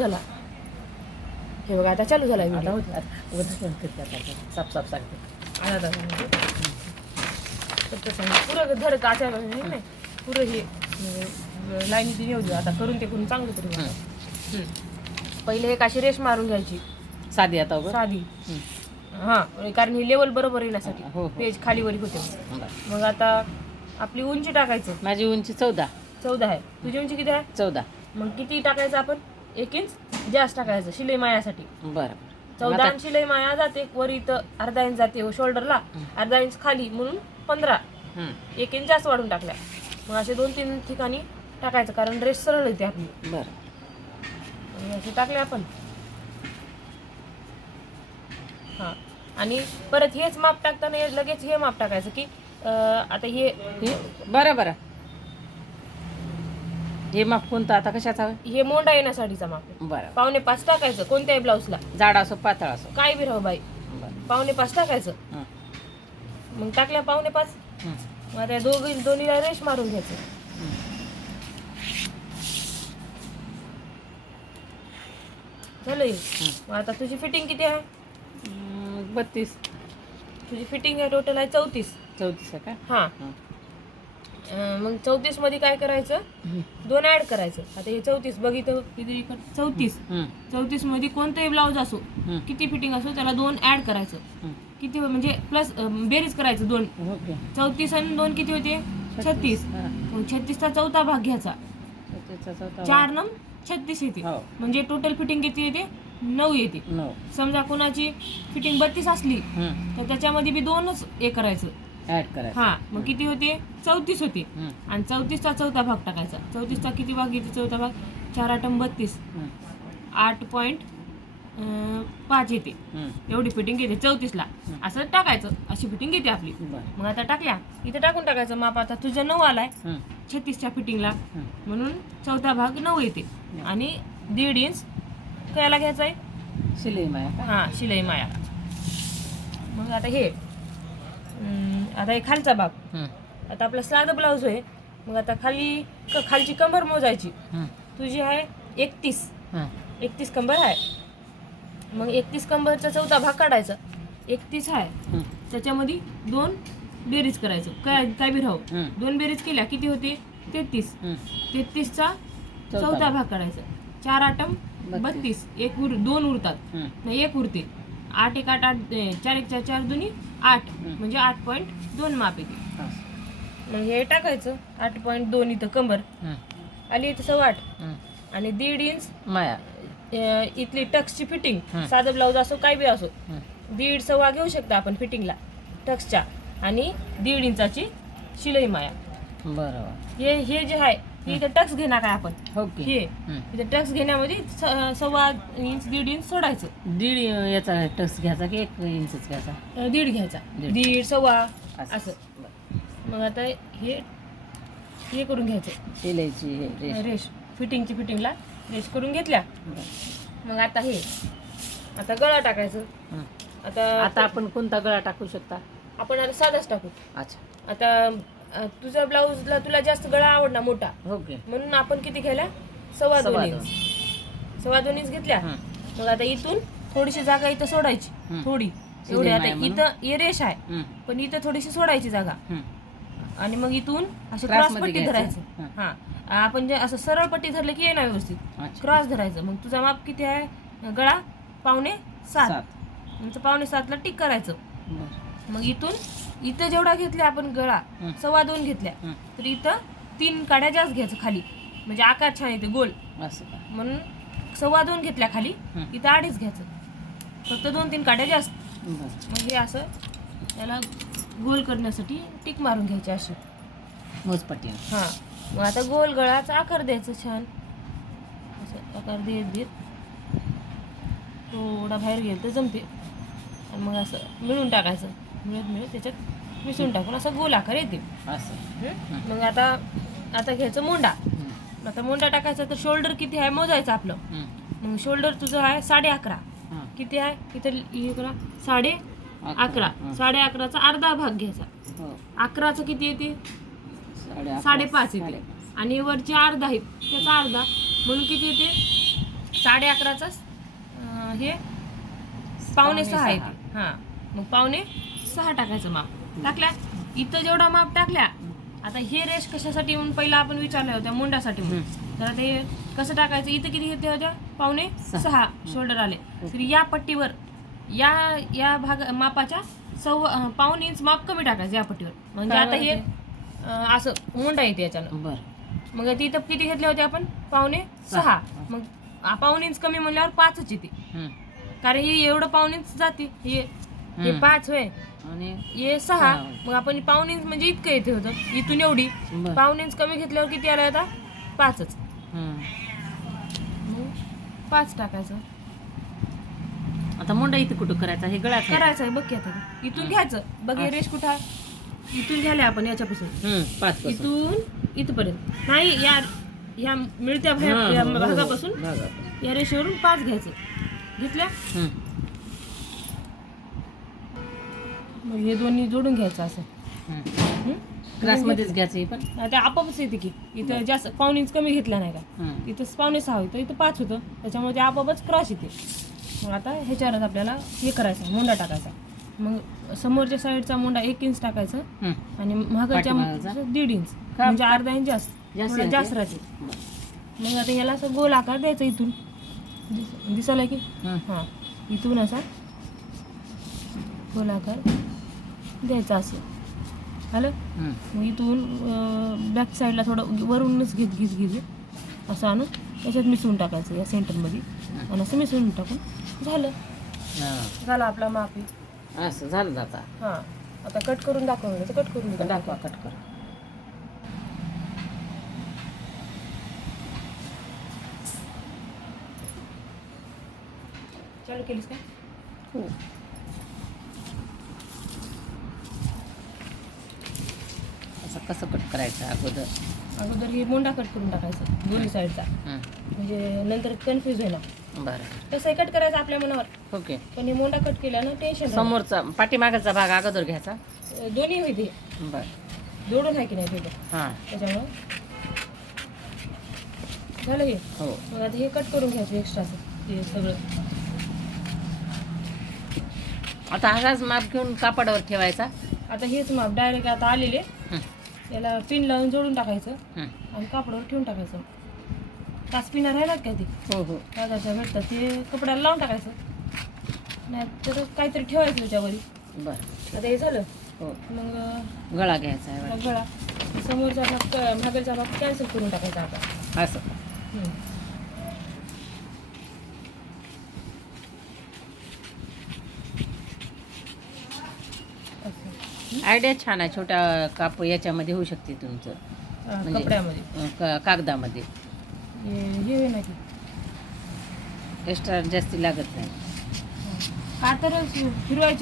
झाला हे बघा आता चालू झाला व्हिडिओ साप साप सांगते आता. पुरं धर हे नाही पुरं हे लाईनी ती येऊ आता करून ते करून चांगलं हं. हं. पहिले एक अशी रेश मारून घ्यायची साधी आता साधी हं. हा कारण ही लेवल बरोबर येण्यासाठी हो, हो. पेज खालीवरी होते. मग आता आपली उंची टाकायचं माझी उंची चौदा चौदा आहे तुझी उंची किती आहे चौदा मग किती टाकायचं आपण एक इंच जास्त टाकायचं शिलाई मायासाठी. बरं चौदा इंच शिलाई माया जाते वर इथं अर्धा इंच जाते शोल्डरला अर्धा इंच खाली म्हणून पंधरा. हं. एक इंच जास्त वाढून टाकल्या. मग असे दोन तीन ठिकाणी टाकायचं कारण ड्रेस सरळ येते आपली. बरं. आणि असे टाकले आपण. हा. आणि परत हेच माप टाकताना हे लगेच हे माप टाकायचं की अं, आता हे हे बरं बरं. हे माप कोणतं? आता कशाचं हवं? हे मोंडा येण्यासाठीचा माप आहे. बरं. पावणे पाच टाकायचं कोणत्याही ब्लाऊजला. जाड असो पातळ असो. काय बी राहू बाई. बरं. पावणे पाच टाकायचं. हं. मग टाकल्या पावणे पाच? हं. मग त्या दोघी दोन्हीला रेश मारून घ्यायचं. झालं हे. मग आता तुझी फिटिंग किती आहे? हं, बत्तीस. तुझी फिटिंग आहे टोटल आहे चौतीस. चौतीस आहे का? हां. हं. अं, मग चौतीसमध्ये काय करायचं? हं. दोन ऍड करायचं. आता हे चौतीस बघितलं किती इकडं? चौतीस. हं. चौतीसमध्ये कोणतंही ब्लाऊज असो हं. किती फिटिंग असो त्याला दोन ऍड करायचं. हं. किती म्हणजे प्लस बेरीज करायचं दोन. ओके. चौतीस आणि दोन किती होते? छत्तीस. हां. मग छत्तीसचा चौथा भाग घ्यायचा. छत्तीसचा चौथा चार नम छत्तीस येते. हो. म्हणजे टोटल फिटिंग किती येते? नऊ येते. नऊ. समजा कोणाची फिटिंग बत्तीस असली हं. तर त्याच्यामध्ये बी दोनच हे करायचं. करायचं. हा मग किती होते? चौतीस होते. हं. आणि चौतीसचा चौथा भाग टाकायचा. चौतीसचा किती भाग? येते चौथा भाग चार आठ बत्तीस. हं. आठ पॉईंट पाच येते. हं. एवढी फिटिंग येते चौतीसला. असं टाकायचं. अशी फिटिंग येते आपली. बरं. मग आता टाकल्या. इथे टाकून टाकायचं. माप आता तुझं नऊ आलाय. हं. छत्तीसच्या फिटिंगला. हं. म्हणून चौथा भाग नऊ येते. आणि दीड इंच कयाला घ्यायचा आहे शिलाई माया हा शिलाई माया. मग आता हे. अं, आता हे खालचा भाग. आता आपला साधं ब्लाऊज आहे मग आता खाली क- खालची कंबर मोजायची. तुझी आहे एकतीस. एकतीस कंबर आहे मग एकतीस कंबरचा चौथा भाग काढायचा एकतीस आहे. त्याच्यामध्ये दोन बेरीज करायचं काय काय बी राहू. दोन बेरीज केल्या किती होते तेहतीस. तेहतीसचा चौथा चौथा भाग. भाग काढायचा चार आटम बत्तीस. बत्तीस एक उर दोन उरतात. नाही एक उरते आठ एक आठ आठ ए, चार एक चार चार दोन्ही आठ. म्हणजे आठ पॉईंट दोन माप येते. मग हे टाकायचं आठ पॉईंट दोन इथं कंबर. आली इथं सव्वा आठ. आणि दीड इंच माया अ, इथली टक्सची फिटिंग. साधं ब्लाऊज असो काय बी असो. दीड सव्वा घेऊ शकता आपण फिटिंगला टक्सच्या आणि दीड इंचाची शिलाई माया बरोबर हे हे जे आहे इथं टक्स घेणार काय आपण. ओके. हे. हं. इथं टक्स घेण्यामध्ये स- सव्वा इंच दीड इंच सोडायचं. दीड याचा टक्स घ्यायचा की एक इंचच घ्यायचा? अ, दीड घ्यायचा. दीड. दीड सव्वा असं. मग आता हे हे करून घ्यायचं. शिलाईची हे रेष रेश. फिटिंगची फिटिंगला रेश करून घेतल्या. मग आता हे. आता गळा टाकायचं. हं. आता आता आपण कोणता गळा टाकू शकता? आपण आता साधाच टाकू. अच्छा. आता अ, तुझ्या ब्लाऊजला तुला जास्त गळा आवडला मोठा. म्हणून आपण किती घ्यायला? सव्वा दोन सव्वा इंच सव्वा दोन इंच घेतल्या? हं. मग आता इथून थोडीशी जागा इथं सोडायची. हं. थोडी. एवढी. आता माया म्हणून? इथं हे रेश आहे. हं. पण इथं थोडीशी सोडायची जागा. हं. आणि मग इथून असं Cross क्रॉसमध्ये पट्टी घ्यायचं? धरायचं. हा. आपण जे असं सरळ पट्टी धरलं की येणार व्यवस्थित. अच्छा. क्रॉस धरायचं. मग तुझा माप किती आहे? गळा पावणे सात. सात. नंतर पावणे सातला टिक करायचं. बरं. मग इथून इथं जेवढा घेतल्या आपण गळा हं. सव्वा दोन घेतल्या हं. तर इथं तीन काड्या जास्त घ्यायचं खाली. म्हणजे आकार छान येते गोल. असं का? म्हणून सव्वा दोन घेतल्या खाली हं. इथं अडीच घ्यायचं. फक्त दोन तीन काड्या जास्त. बरं. मग हे असं त्याला गोल करण्यासाठी टिक मारून घ्यायची अशी. मोजपट्टी. हां. मग आता गोल गळाचा आकार द्यायचा छान. असं आकार देत देत. थोडा बाहेर गेलं तर जमते. आणि मग असं मिळून टाकायचं. मिळत मिळत त्याच्यात मिसळून टाकून असं गोल आकार येते. असं? मग आता आता घ्यायचं मोंडा. आता मोंडा टाकायचा तर शोल्डर किती आहे मोजायचं आपलं. मग शोल्डर तुझं आहे साडे अकरा. किती आहे? इथं हे करा साडे अकरा. साडे अकराचा अर्धा भाग घ्यायचा. हो. अकराचं किती येते. साडेपाच येते. आणि वरचे अर्धा आहेत. त्याचा अर्धा. म्हणून किती येते? साडे अकराचा अं, हे पावणे सहा आहे ते हां. मग पावणे सहा टाकायचं माप. टाकल्या? इथं जेवढा माप टाकल्या आता हे रेश कशासाठी म्हणून पहिला आपण विचारल्या होत्या मुंड्यासाठी म्हणून. तर हे कसं टाकायचं? इथं किती घेते होत्या? पावणे सहा. शोल्डर आले. तर या पट्टीवर या या भाग मापाच्या सव्वा अं, पाऊण इंच माप कमी टाकायचं या पट्टीवर. म्हणजे आता हे असं मुंडा येते याच्यानं. बरं. मग तिथं किती घेतले होते आपण? पावणे सहा. मग आ, पाऊण इंच कमी म्हणल्यावर पाचच येते. कारण ही एवढं पाऊण इंच जाते. हे हे हम्म. पाच होय. आणि हे सहा. सहा. मग आपण इंच म्हणजे इतकं येते होतं. इथून एवढी. बरं. इंच कमी घेतल्यावर किती आलं आता? पाचच. मग पाच टाकायचं. आता मुंडा इथे कुठं करायचा? हे गळ्यात आहे. करायचं आहे. बघ की आता. इथून घ्यायचं. बघ हे रेश कुठं आहे? इथून घ्यायला आपण याच्यापासून. पाच पासून. इथून इथपर्यंत. नाही या ह्या मिळत्या हं, या हो, हो. भागापासून भागापासून. या रेषेवरून पाच घ्यायचं. घेतल्या? मग हे दोन्ही जोडून घ्यायचं असं हं. घ्यायचं हे पण हा, ते आपोआपच येते की इथं जास्त पाऊण इंच कमी घेतला नाही का हं. इथं पावणे सहा होतं इथं पाच होतं त्याच्यामुळे ते आपोआपच क्रॉस येते मग आता ह्याच्यावरच आपल्याला हे करायचं मुंडा टाकायचा मग समोरच्या साईडचा मुंडा एक इंच टाकायचं हं. आणि पाठीमागचा? दीड इंच का? म्हणजे अर्धा इंच जास्त जास्त थोडा येते? जास्त राहते. मग आता ह्याला असं गोल आकार द्यायचा इथून दिस- दिसायला की हं. हां इथून असा गोल आकार द्यायचा असं आलं हं. मग इथून बॅक साईडला थोडं वरूनच घेत घेत घेत असं आणून याच्यात मिसळून टाकायचं या सेंटरमध्ये आणि असं मिसळून टाकून झालं. झालं आपला मापी. असं झालं आता. हां. आता कट करून दाखव म्हणजे कट करून दाखव दाखवा कट कर. चालू केलीस का? हो. कसं कट करायचं अगोदर? अगोदर हे मोंडा कट करून टाकायचं दोन्ही साईडचा हं. म्हणजे नंतर कन्फ्यूज होईल बरं. तसंही कट करायचं आपल्या मनावर. ओके. पण हे मोंडा कट केल्यानं टेन्शन समोरचा पाठीमागाचा भाग अगोदर घ्यायचा? दोन्ही होते. बरं. जोडून आहे की नाही तिथं? हां. त्याच्यामुळं. झालं हे? हो. मग आता हे कट करून घ्यायचं एक्स्ट्राचं हे सगळं. आता हाच माप घेऊन कापडावर ठेवायचा? आता हेच माप डायरेक्ट आता आलेले. हं. याला पिन लावून जोडून टाकायचं हं. आणि कापडावर ठेवून टाकायचं. पाच पिना राहिलात काय ते? हो हो. बाजारच्या भेटतात. ते कपड्याला लावून टाकायचं. नाही तर काहीतरी ठेवायचं त्याच्यावर. बरं. आता हे झालं. हो. मग गळा घ्यायचा आहे मग गळा. समोरचा भाग भागाचा भाग कॅन्सल करून टाकायचा आता. असं. हम्म. आयडिया छान आहे. छोट्या काप याच्यामध्ये होऊ शकते तुमचं. म्हणजे- कपड्यामध्ये. अं, का- कागदामध्ये. हे हे की? एक्स्ट्रा जास्ती लागत नाही. फिरवायची